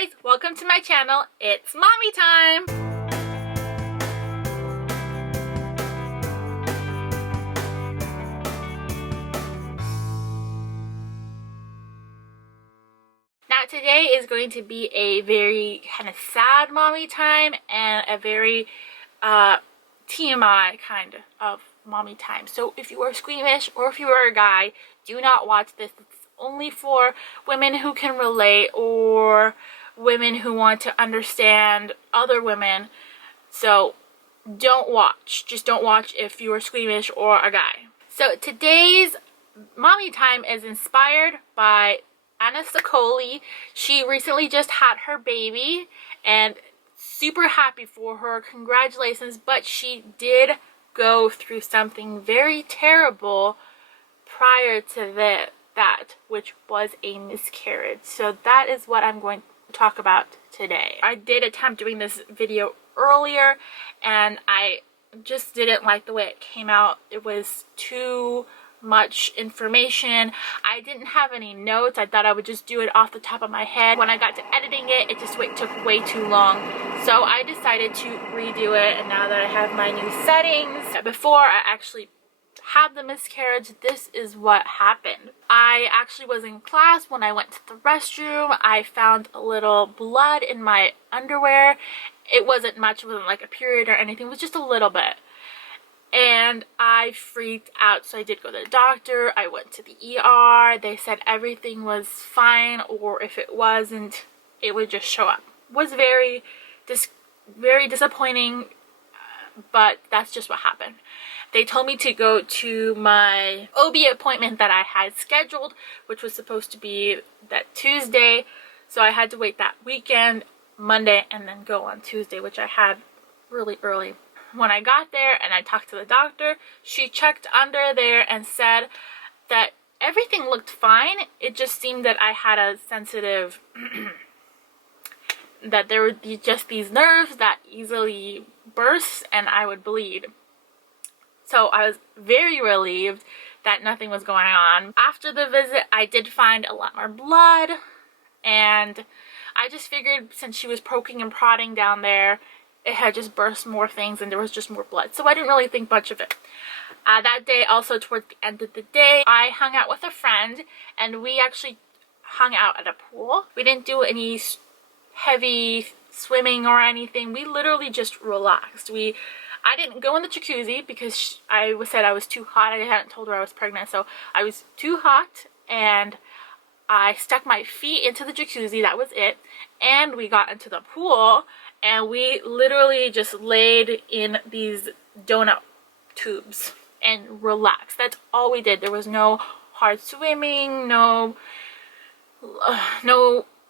guys, welcome to my channel. It's mommy time. Now today is going to be a very kind of sad mommy time and a very TMI kind of mommy time. So if you are squeamish or if you are a guy, do not watch this. It's only for women who can relate or women who want to understand other women. So don't watch. Just don't watch if you are squeamish or a guy. So today's mommy time is inspired by Anna Saccone. She recently just had her baby and super happy for her. Congratulations. But she did go through something very terrible prior to that, which was a miscarriage. So that is what I'm going to talk about today. I did attempt doing this video earlier and I just didn't like the way it came out. It was too much information. I didn't have any notes. I thought I would just do it off the top of my head. When I got to editing it, it just took way too long. So I decided to redo it, and now that I have my new settings, before I actually had the miscarriage, this is what happened. I actually was in class when I went to the restroom. I found a little blood in my underwear. It wasn't much, it wasn't like a period or anything, it was just a little bit. And I freaked out, so I did go to the doctor. I went to the ER. They said everything was fine, or if it wasn't, it would just show up. It was very disappointing, but that's just what happened. They told me to go to my OB appointment that I had scheduled, which was supposed to be that Tuesday. So I had to wait that weekend, Monday, and then go on Tuesday, which I had really early. When I got there and I talked to the doctor, she checked under there and said that everything looked fine. It just seemed that I had a sensitive, that there would be just these nerves that easily burst and I would bleed. So I was very relieved that nothing was going on. After the visit, I did find a lot more blood, and I just figured since she was poking and prodding down there, it had just burst more things and there was just more blood. So I didn't really think much of it. That day, also towards the end of the day, I hung out with a friend and we actually hung out at a pool. We didn't do any heavy swimming or anything. We literally just relaxed. I didn't go in the jacuzzi because I said I was too hot. I hadn't told her I was pregnant, so I was too hot, and I stuck my feet into the jacuzzi. That was it. And we got into the pool and we literally just laid in these donut tubes and relaxed. That's all we did. There was no hard swimming, no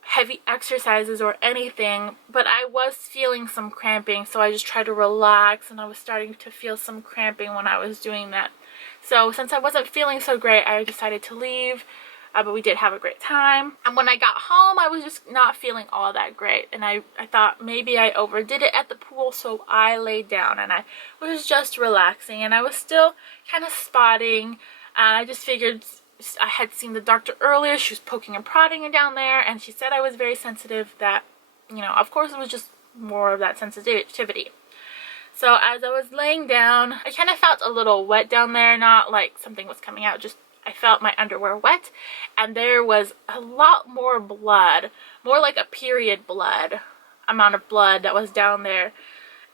heavy exercises or anything, but I was feeling some cramping, so I just tried to relax, and I was starting to feel some cramping when I was doing that. So since I wasn't feeling so great, I decided to leave, but we did have a great time. And when I got home, I was just not feeling all that great, and I thought maybe I overdid it at the pool, so I laid down and I was just relaxing, and I was still kind of spotting, and I just figured, I had seen the doctor earlier. She was poking and prodding down there, and she said I was very sensitive, that, you know, of course it was just more of that sensitivity. So as I was laying down, I kind of felt a little wet down there, not like something was coming out, just I felt my underwear wet, and there was a lot more blood, more like a period blood amount of blood that was down there.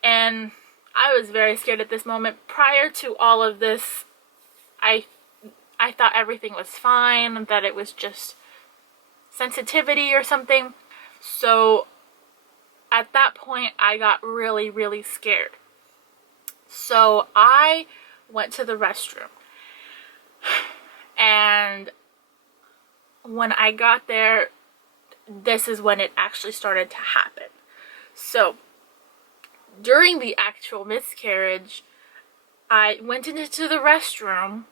And I was very scared at this moment. Prior to all of this, I thought everything was fine, that it was just sensitivity or something. So at that point, I got really, really scared. So I went to the restroom. And when I got there, this is when it actually started to happen. So during the actual miscarriage, I went into the restroom,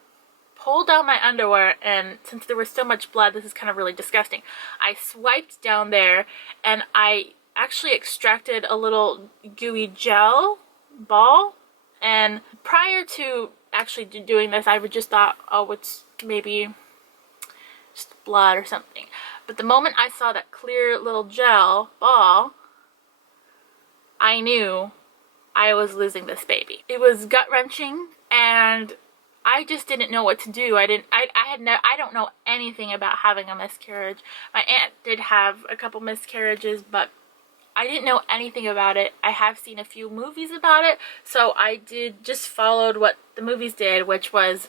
pulled out my underwear, and since there was so much blood, this is kind of really disgusting, I swiped down there and I actually extracted a little gooey gel ball. And prior to actually doing this, I would just thought, oh, it's maybe just blood or something. But the moment I saw that clear little gel ball, I knew I was losing this baby. It was gut-wrenching, and I just didn't know what to do. I don't know anything about having a miscarriage. My aunt did have a couple miscarriages, but I didn't know anything about it. I have seen a few movies about it, so I just followed what the movies did, which was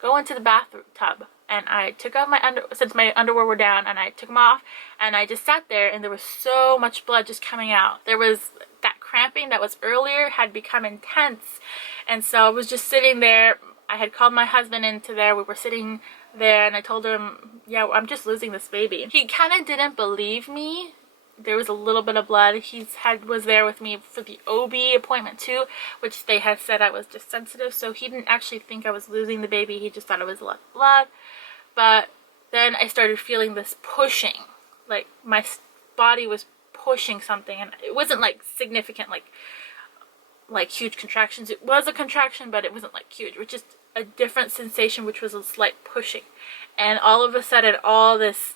go into the bathtub. And I took off since my underwear were down, and I took them off, and I just sat there, and there was so much blood just coming out. There was that cramping that was earlier had become intense, and so I was just sitting there. I had called my husband into there. We were sitting there, and I told him, yeah, I'm just losing this baby. He kind of didn't believe me. There was a little bit of blood. He was there with me for the OB appointment too, which they had said I was just sensitive, so he didn't actually think I was losing the baby. He just thought it was a lot of blood. But then I started feeling this pushing, like my body was pushing something, and it wasn't like significant, like huge contractions. It was a contraction, but it wasn't like huge. It was just a different sensation, which was a slight pushing. And all of a sudden, all this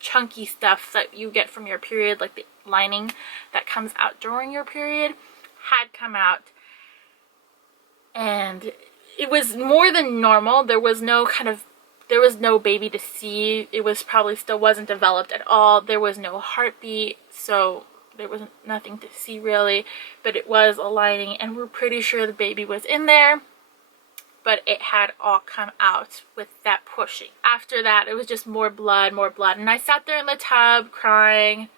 chunky stuff that you get from your period, like the lining that comes out during your period, had come out, and it was more than normal. There was no baby to see. It was probably still wasn't developed at all. There was no heartbeat, so there was nothing to see really, but it was a lining, and we're pretty sure the baby was in there, but it had all come out with that pushing. After that, it was just more blood, and I sat there in the tub crying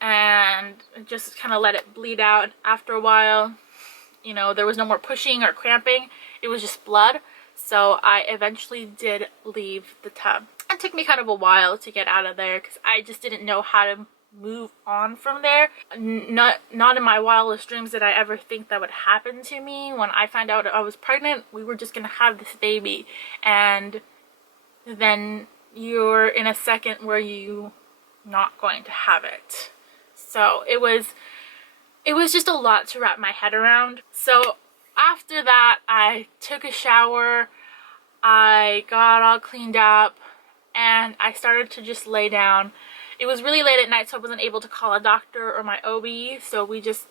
and just kind of let it bleed out. After a while, you know, there was no more pushing or cramping. It was just blood. So I eventually did leave the tub. It took me kind of a while to get out of there because I just didn't know how to move on from there. Not in my wildest dreams did I ever think that would happen to me. When I found out I was pregnant, we were just gonna have this baby, and then you're in a second where you not going to have it. So it was just a lot to wrap my head around. So after that, I took a shower, I got all cleaned up, and I started to just lay down. It was really late at night, so I wasn't able to call a doctor or my OB, so we just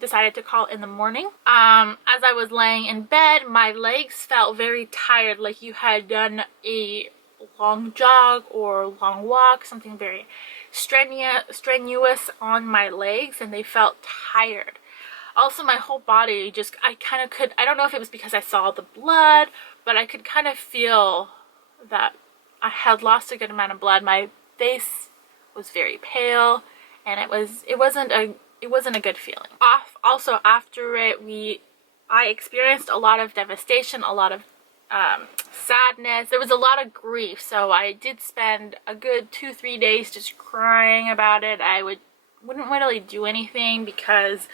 decided to call in the morning. As I was laying in bed, my legs felt very tired, like you had done a long jog or long walk, something very strenuous on my legs, and they felt tired. Also, my whole body just, I don't know if it was because I saw the blood, but I could kind of feel that I had lost a good amount of blood. My face was very pale, and it wasn't a good feeling. Also after it, I experienced a lot of devastation, a lot of sadness. There was a lot of grief, so I did spend a good 2-3 days just crying about it. I wouldn't really do anything because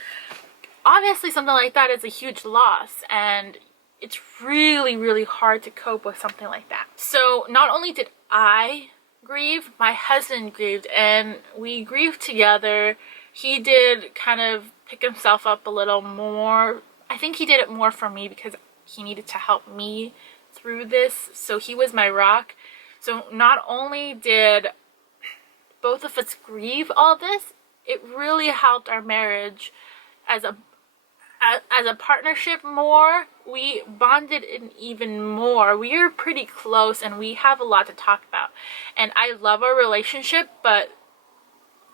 obviously something like that is a huge loss, and it's really, really hard to cope with something like that. So not only did I grieve, my husband grieved, and we grieved together. He did kind of pick himself up a little more. I think he did it more for me because he needed to help me through this, so he was my rock. So not only did both of us grieve all this, it really helped our marriage as a partnership more. We bonded in even more. We are pretty close, and we have a lot to talk about, and I love our relationship, but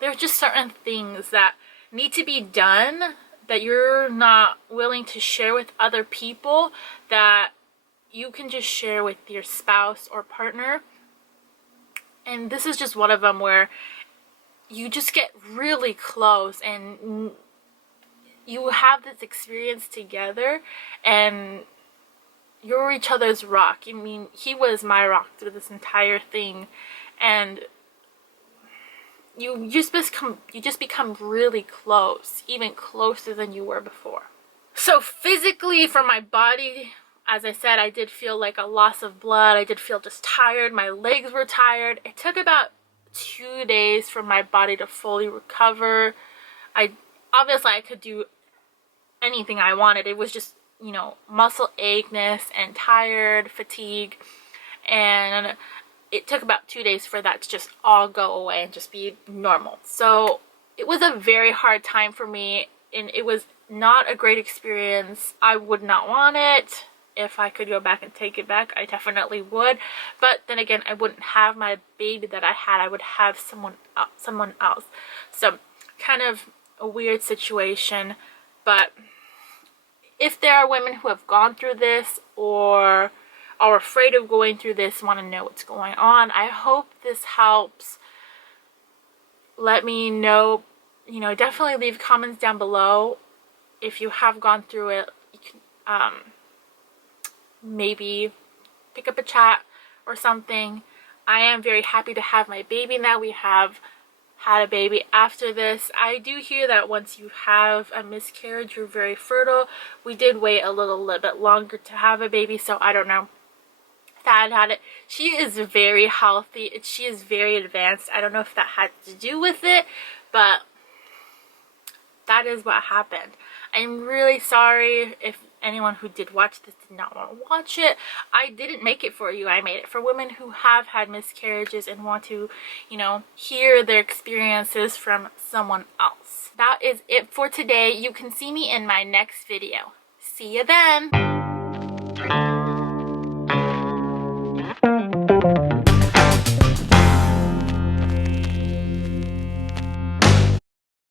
there's just certain things that need to be done that you're not willing to share with other people that you can just share with your spouse or partner. And this is just one of them where you just get really close and you have this experience together, and you're each other's rock. I mean, he was my rock through this entire thing, and you just become really close, even closer than you were before. So physically, for my body, as I said, I did feel like a loss of blood. I did feel just tired. My legs were tired. It took about 2 days for my body to fully recover. Obviously I could do anything I wanted. It was just, muscle acheness and tired, fatigue, and it took about 2 days for that to just all go away and just be normal. So it was a very hard time for me, and it was not a great experience. I would not want it. If I could go back and take it back, I definitely would. But then again, I wouldn't have my baby that I had. I would have someone else. So kind of a weird situation. But if there are women who have gone through this or are afraid of going through this, want to know what's going on, I hope this helps. Let me know. You know, definitely leave comments down below if you have gone through it. You can maybe pick up a chat or something. I am very happy to have my baby now. We have had a baby after this. I do hear that once you have a miscarriage, you're very fertile. We did wait a little bit longer to have a baby, so I don't know. Thad had it. She is very healthy. She is very advanced. I don't know if that had to do with it, but that is what happened. I'm really sorry if anyone who did watch this did not want to watch it. I didn't make it for you. I made it for women who have had miscarriages and want to, you know, hear their experiences from someone else. That is it for today. You can see me in my next video. See you then.